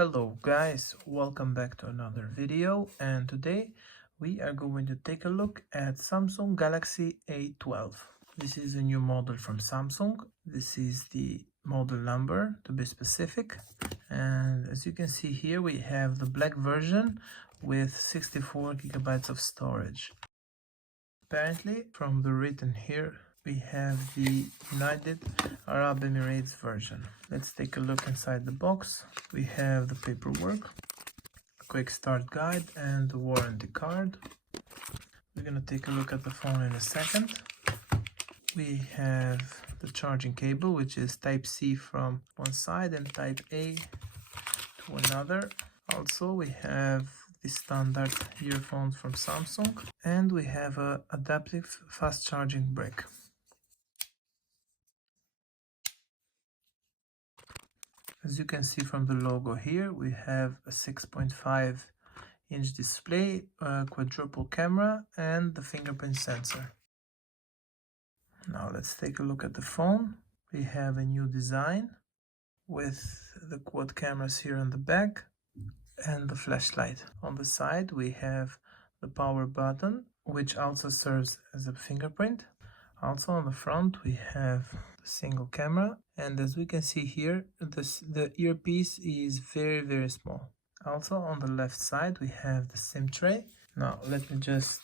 Hello guys, welcome back to another video, and today we are going to take a look at Samsung Galaxy A12. This is a new model from Samsung. This is the model number to be specific, and as you can see here we have the black version with 64 gigabytes of storage. Apparently from the written here we have the United Arab Emirates version. Let's take a look inside the box. We have the paperwork, a quick start guide, and the warranty card. We're gonna take a look at the phone in a second. We have the charging cable, which is Type-C from one side and Type-A to another. Also we have the standard earphones from Samsung, and we have a adaptive fast charging brick. As you can see from the logo here, we have a 6.5-inch display, a quadruple camera, and the fingerprint sensor. Now let's take a look at the phone. We have a new design with the quad cameras here on the back and the flashlight. On the side we have the power button, which also serves as a fingerprint. Also on the front we have the single camera, and as we can see here, the earpiece is very small. Also on the left side we have the SIM tray. Now let me just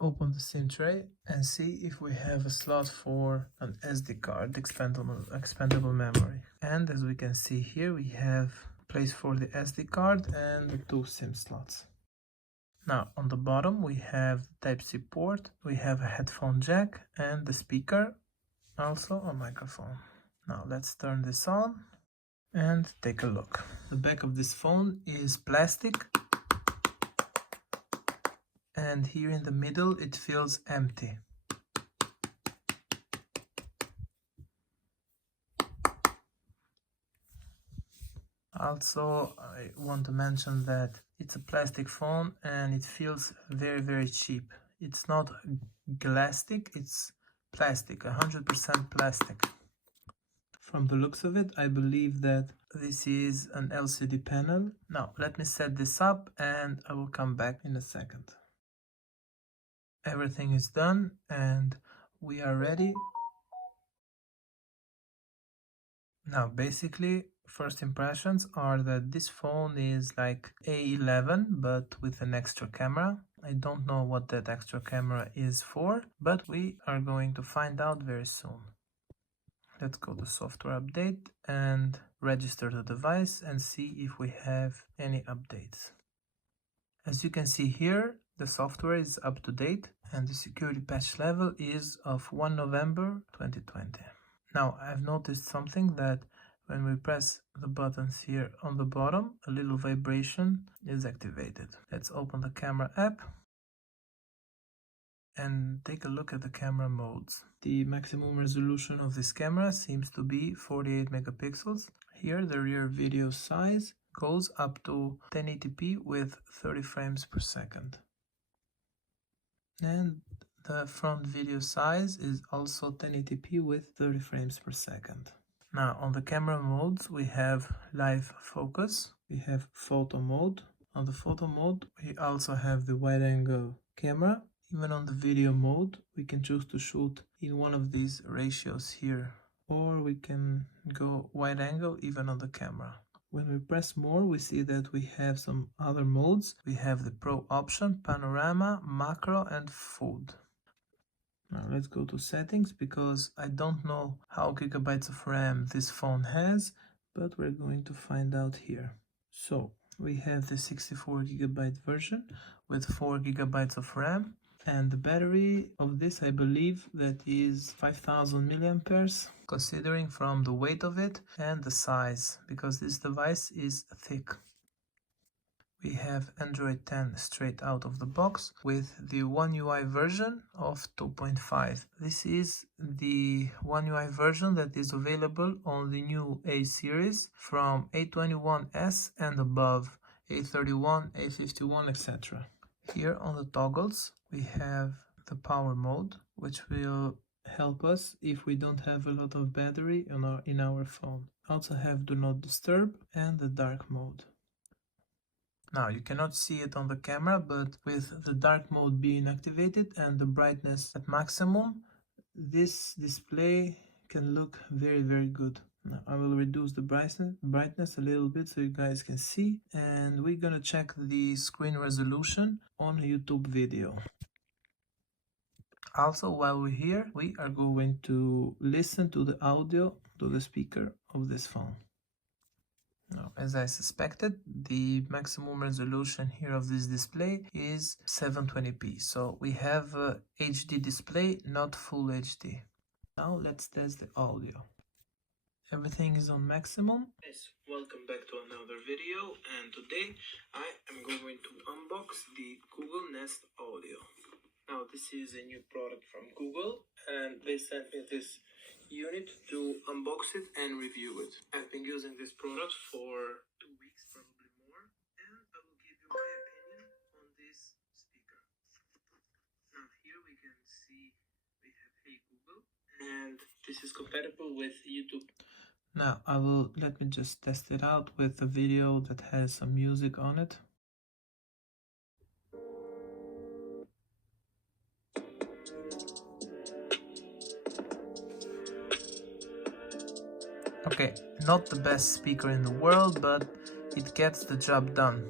open the SIM tray and see if we have a slot for an SD card, expandable memory. And as we can see here, we have place for the SD card and the two SIM slots. Now on the bottom we have the Type-C port, we have a headphone jack and the speaker, also a microphone. Now let's turn this on and take a look. The back of this phone is plastic, and here in the middle it feels empty. Also, I want to mention that it's a plastic phone and it feels very cheap. It's not glasstic, it's plastic, 100% plastic. From the looks of it, I believe that this is an LCD panel. Now let me set this up and I will come back in a second. Everything is done and we are ready. Now basically, first impressions are that this phone is like A11 but with an extra camera. I don't know what that extra camera is for, but we are going to find out very soon. Let's go to software update and register the device and see if we have any updates. As you can see here, the software is up to date and the security patch level is of 1 November 2020. Now I've noticed something, that when we press the buttons here on the bottom, a little vibration is activated. Let's open the camera app and take a look at the camera modes. The maximum resolution of this camera seems to be 48 megapixels. Here the rear video size goes up to 1080p with 30 frames per second. And the front video size is also 1080p with 30 frames per second. Now on the camera modes we have live focus, we have photo mode. On the photo mode we also have the wide angle camera. Even on the video mode we can choose to shoot in one of these ratios here, or we can go wide angle even on the camera. When we press more, we see that we have some other modes. We have the Pro option, Panorama, Macro, and Food. Now let's go to settings, because I don't know how gigabytes of RAM this phone has, but we're going to find out here. So we have the 64 gigabyte version with 4 gigabytes of RAM, and the battery of this, I believe that is 5000 milliamperes, considering from the weight of it and the size, because this device is thick. We have Android 10 straight out of the box with the One UI version of 2.5. This is the One UI version that is available on the new A series from A21s and above, A31, A51, etc. Here on the toggles we have the power mode, which will help us if we don't have a lot of battery in our phone. Also have do not disturb and the dark mode. Now you cannot see it on the camera, but with the dark mode being activated and the brightness at maximum, this display can look very good. Now I will reduce the brightness a little bit so you guys can see, and we're gonna check the screen resolution on YouTube video. Also, while we're here, we are going to listen to the audio to the speaker of this phone. Now, as I suspected, the maximum resolution here of this display is 720p. So we have a HD display, not full HD. Now let's test the audio. Everything is on maximum. Yes, welcome back to another video, and today I am going to unbox the Google Nest Audio. Now this is a new product from Google, and they sent me this unit to unbox it and review it. I've been using this product for 2 weeks, probably more, and I will give you my opinion on this speaker. Now here we can see we have Hey Google, and this is compatible with YouTube. Now let me just test it out with a video that has some music on it. Okay, not the best speaker in the world, but it gets the job done.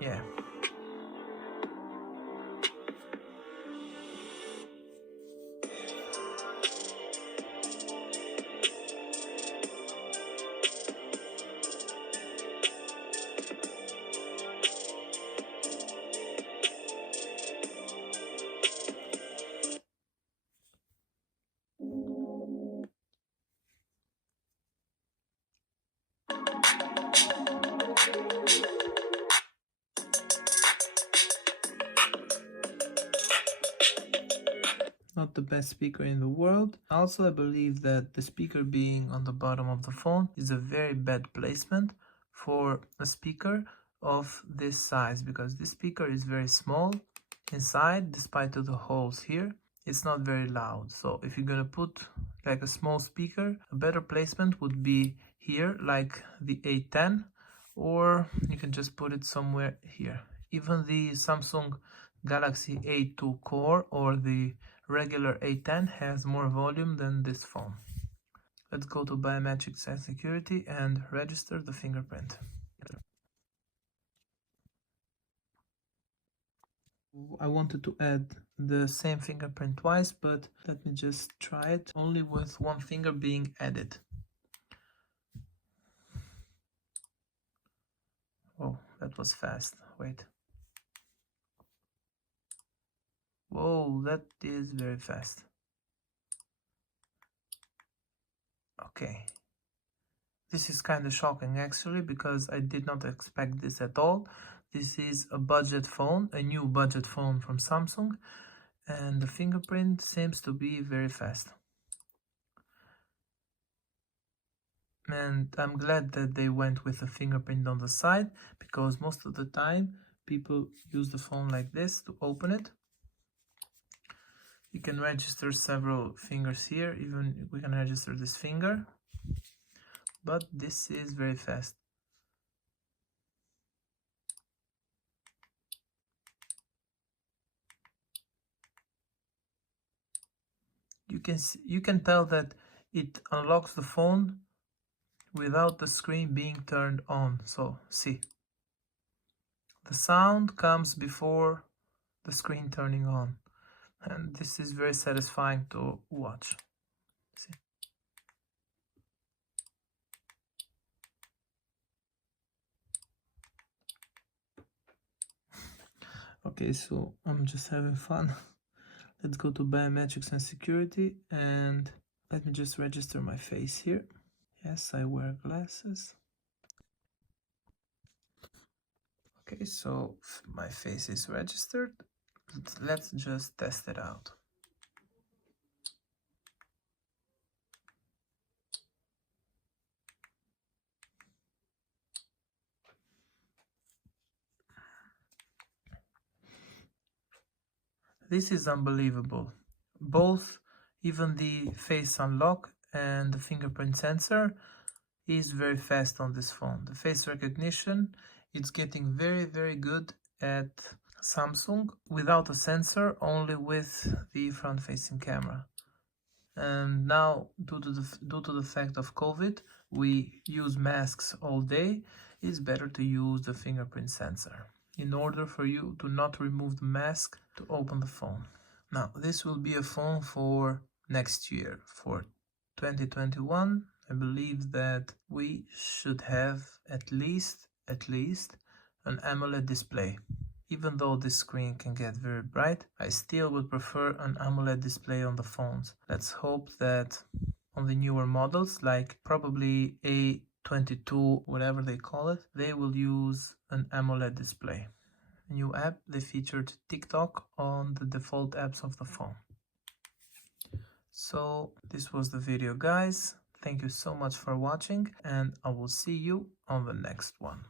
Yeah. Not the best speaker in the world. Also, I believe that the speaker being on the bottom of the phone is a very bad placement for a speaker of this size, because this speaker is very small inside, despite of the holes here. It's not very loud. So if you're gonna put like a small speaker, a better placement would be here, like the A10, or you can just put it somewhere here. Even the Samsung Galaxy A2 Core or the regular A10 has more volume than this phone. Let's go to Biometrics Security and register the fingerprint. I wanted to add the same fingerprint twice, but let me just try it only with one finger being added. Oh, that was fast. Wait. Whoa, that is very fast. Okay. This is kind of shocking actually, because I did not expect this at all. This is a budget phone, a new budget phone from Samsung, and the fingerprint seems to be very fast. And I'm glad that they went with a fingerprint on the side, because most of the time people use the phone like this to open it. You can register several fingers here, even we can register this finger, but this is very fast. You can tell that it unlocks the phone without the screen being turned on. So see, the sound comes before the screen turning on, and this is very satisfying to watch. See. Okay, so I'm just having fun. Let's go to Biometrics and Security, and let me just register my face here. Yes, I wear glasses. Okay, so my face is registered. Let's just test it out. This is unbelievable. Both, even the face unlock and the fingerprint sensor is very fast on this phone. The face recognition, it's getting very good at Samsung without a sensor, only with the front-facing camera. And now, due to the fact of COVID, we use masks all day. It's better to use the fingerprint sensor in order for you to not remove the mask to open the phone. Now, this will be a phone for next year, for 2021. I believe that we should have at least an AMOLED display. Even though this screen can get very bright, I still would prefer an AMOLED display on the phones. Let's hope that on the newer models, like probably A12, whatever they call it, they will use an AMOLED display. A new app, they featured TikTok on the default apps of the phone. So this was the video, guys. Thank you so much for watching, and I will see you on the next one.